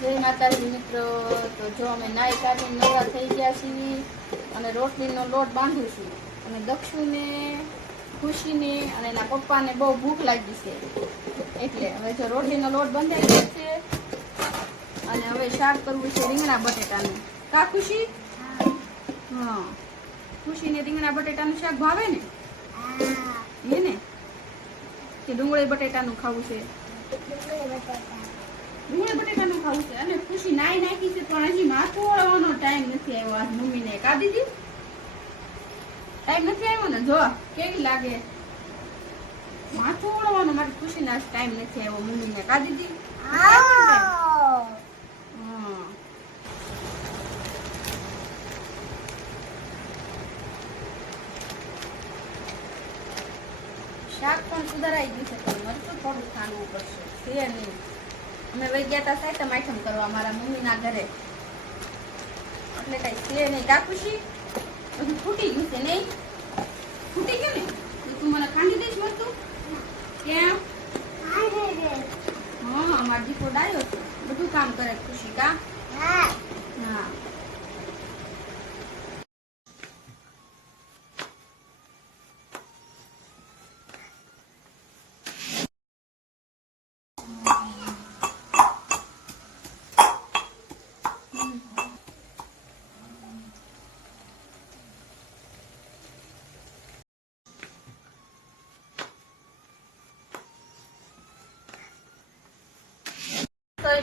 જય માતાજી મિત્રો. તો જો અમે નાઈ કાઢીને નવા થઈ ગયા છીએ અને રોટલીનો લોટ બાંધું છું. અને દક્ષુને, ખુશીને અને એના પપ્પાને બહુ ભૂખ લાગી છે, એટલે હવે જો રોટલીનો લોટ બંધાઈ ગયો છે. અને હવે શાક કરવું છે રીંગણા બટેટાનું. કા ખુશી? હા, ખુશીને રીંગણા બટેટાનું શાક ભાવે ને? એને કે ડુંગળી બટેટાનું ખાવું છે? ડુંગળી બટેટાનું ખાવું છે. અને ખુશી નાઈ નાખી છે પણ હજી માથું ઓળવાનો ટાઈમ નથી આવ્યો. આજ મમ્મીને કા દીદી ટાઈમ નથી આવ્યો ને? જો કેવી લાગે માથું ઓળવાનો. મારી ખુશીને આજ ટાઈમ નથી આવ્યો મમ્મીને. કા દીદી શાક પણ સુધારાઈ ગયું છે પણ મરચું થોડું ખાંડવું પડશે. છે નહીં. અમે વહી ગયા હતા સાહેબ આઈટમ કરવા મારા મમ્મીના ઘરે, એટલે કઈ છે નહીં. કા ખુશી? બધું ફૂટી ગયું છે નહીં? ફૂટી ગયું ને તો તું મને ખાંડી દઈશ મરચું? કેમ? હા, અમારો દીકરો ડાયો છે, બધું કામ કરે ખુશી. કા? હા.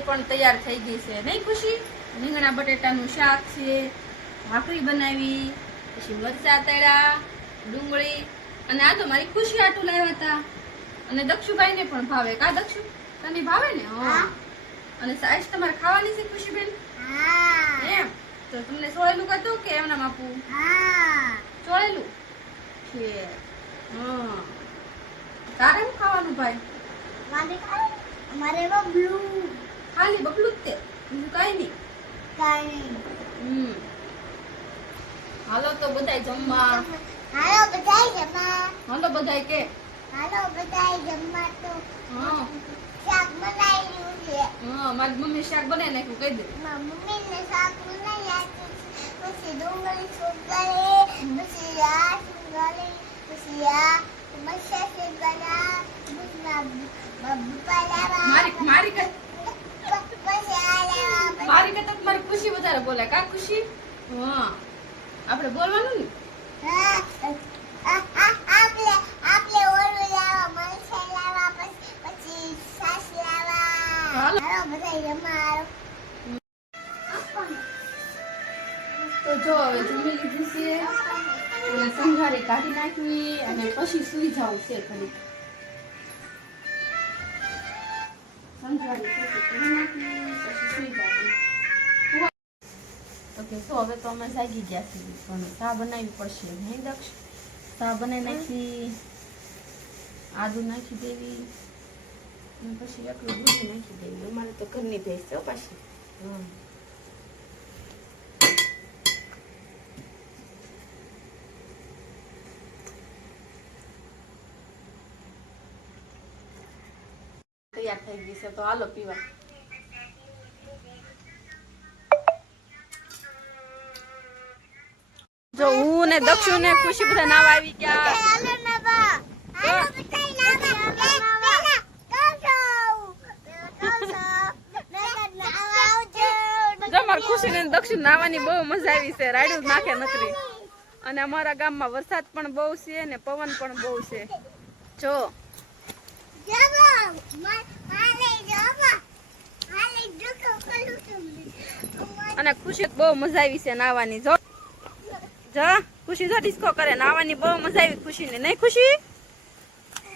પણ તૈયાર થઈ ગઈ છે નહીં ખુશી? રીંગણા બટેટાનું શાક છે, ભાખરી બનાવી, પછી મરચા તળ્યા, ડુંગળી, અને આ તો મારી ખુશી આટું લાવ્યા હતા. અને દક્ષુભાઈ ને પણ ભાવે. કા દક્ષુ? તને ભાવે ને? હા. અને સાઈઝ તમારે ખાવાની છે ખુશીબેન? એમ તો તમને સોળેલું કહેતું કે એમના આપું? ચોળેલું છે. હા, તારે શું ખાવાનું ભાઈ? અમારે બબલું ખાલી બબલું જ તે, બીજું કાંઈ નહીં. હાલો તો બધાય જમવા. હાલો બધાય જમવા. હાલો બધાય કે હાલો બધાય જમવા. તો હા, શાક બનાવ્યું છે. હા, મારી મમ્મી શાક બનાવી નાખ્યું. કહી દે મારી મમ્મીને શાક બનાવી નાખ્યું. પછી ડુંગળી સુધારી, પછી આ સુધારી, પછી આ મરચાં સુધારા, મારી કરતા મારી ખુશી વધારે બોલે. કા ખુશી? હા, આપણે બોલવાનું ને. આપણે ઓલું લાવવા, મરચાં લાવવા, પછી સાસ લાવવા. હાલો બધા જમવા. તો જો હવે જમી લીધું છે અને સંઘારી કાઢી નાખવી અને પછી સુઈ જવું છે. ઘડી સંઘારી કાઢી નાખવી પછી સુઈ જવું. ઓકે, તો હવે તો અમે જાગી ગયા છીએ પણ ચા બનાવવી પડશે નહીં દક્ષ? ચા બનાવી નાખી, આદુ નાખી દેવી અને પછી એકલું દૂધ નાખી દેવી. અમારે તો ઘરની ભેંસ છે પાછી. તૈયાર થઈ ગઈ છે તો હાલો પીવા. જો હું ને દક્ષુ ને ખુશી બધા નાવા આવી ગયા. ખુશી ને દક્ષુ નાવાની બહુ મજા આવી છે. રાડ્યું નાખે નકરી. અને અમારા ગામમાં વરસાદ પણ બહુ છે ને પવન પણ બહુ છે. જો અને ખુશી બહુ મજા આવી છે નાવાની. જો જો ખુશી જો ડિસ્કો કરે. નાવાની બહુ મજા આવી ખુશી ને નહીં ખુશી?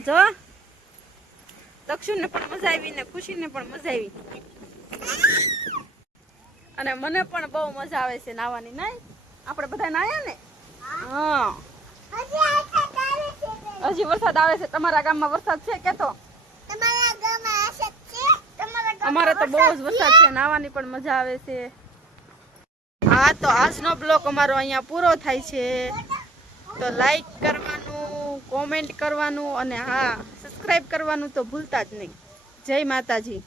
જો દક્ષુ ને પણ મજા આવી ને ખુશી ને પણ મજા આવી અને મને પણ બહુ મજા આવે છે નાવાની. નહીં આપણે બધા નાયા ને? હા, હજી વરસાદ આવે છે. તમારા ગામમાં વરસાદ છે કે? તો અમારે તો બહુ જ વરસાદ છે. નાવાની પણ મજા આવે છે. હા, તો આજનો બ્લોગ અમારો અહીંયા પૂરો થાય છે. તો લાઈક કરવાનું, કોમેન્ટ કરવાનું અને હા સબસ્ક્રાઇબ કરવાનું તો ભૂલતા જ નહીં. જય માતાજી.